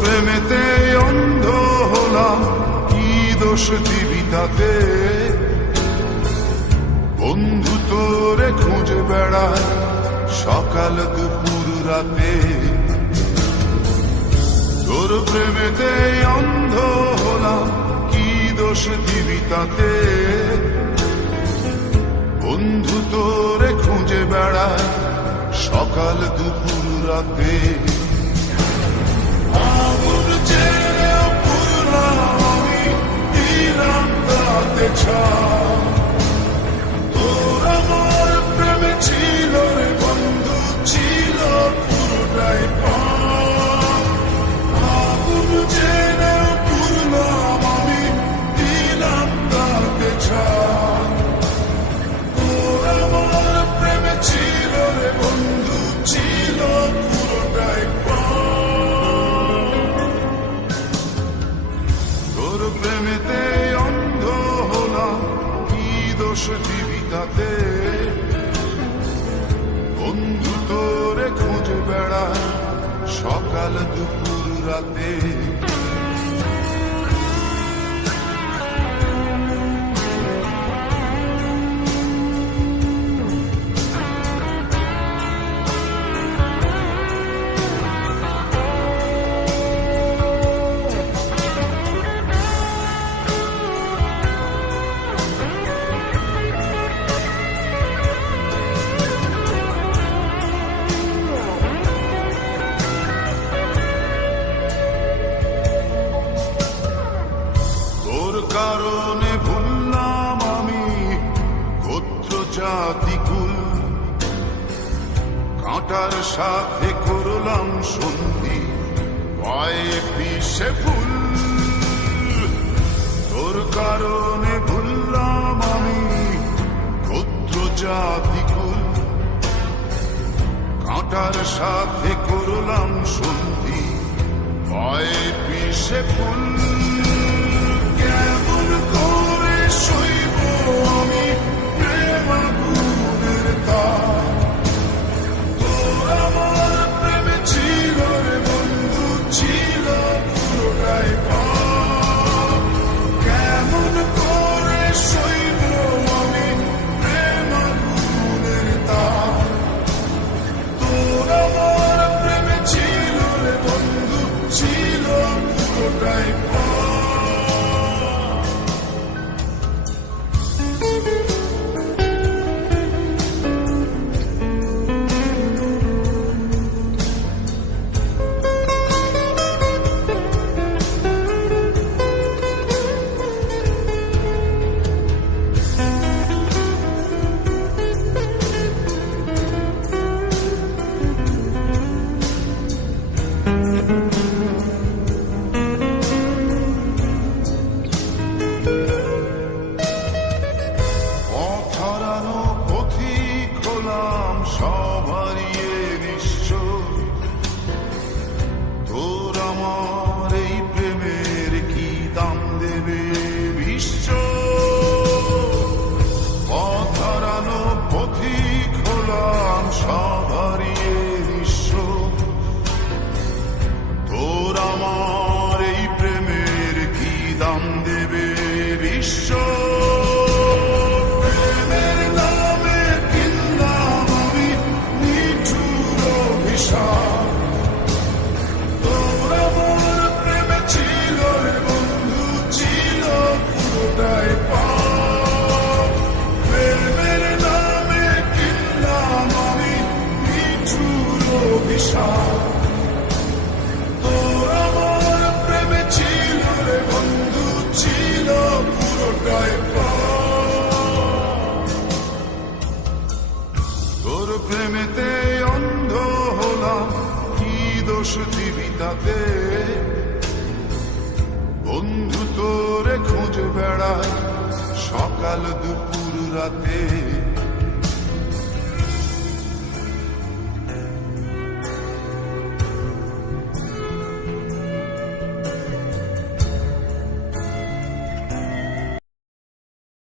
প্রেমেতে অন্ধ হলাম, কি দোষ দিবি তাতে? বন্ধু তোরে খুঁজে বেড়ায় সকাল দুপুর রাতে। তোর প্রেমেতে অন্ধ হলাম, কি দোষ দিবি তাতে? বন্ধু তোরে খুঁজে বেড়ায় সকাল দুপুর রাতে। আগুন জেলেও পুরলাম আমি, দিলাম তাতে ছাপ। তোর আমার প্রেমে ছিল রে বন্ধু, ছিল পুরোটাই পাপ। আগুন জেলেও পুরলাম আমি, দিলাম তাতে ছাপ। তোর আমার প্রেমে ছিল রে বন্ধু, ছিল পুরোটাই প্রেমেতে অন্ধ হলাম, কি দোষ দিবি তাতে? বন্ধু তোরে খুঁজে বেড়ায় সকাল দুপুর রাতে। কারণে ভুললাম আমি গোত্র জাতিকুল, কাঁটার সাথে করলাম সন্ধি, পায়ে পিষে ফুল। তোর কারণে ভুললাম আমি গোত্র জাতিকুল, কাঁটার সাথে করলাম সন্ধি, পায়ে পিষে ফুল। কেমন করে সইব আমি প্রেম আগুনের তাপ? তোর আমার প্রেমে ছিল রে বন্ধু, ছিল পুরোটাই পাপ। কেমন করে সইব আমি প্রেম আগুনের তাপ? তোর আমার প্রেমে ছিল রে বন্ধু, ছিল পুরোটাই পাপ। সকাল দুপুর রাতে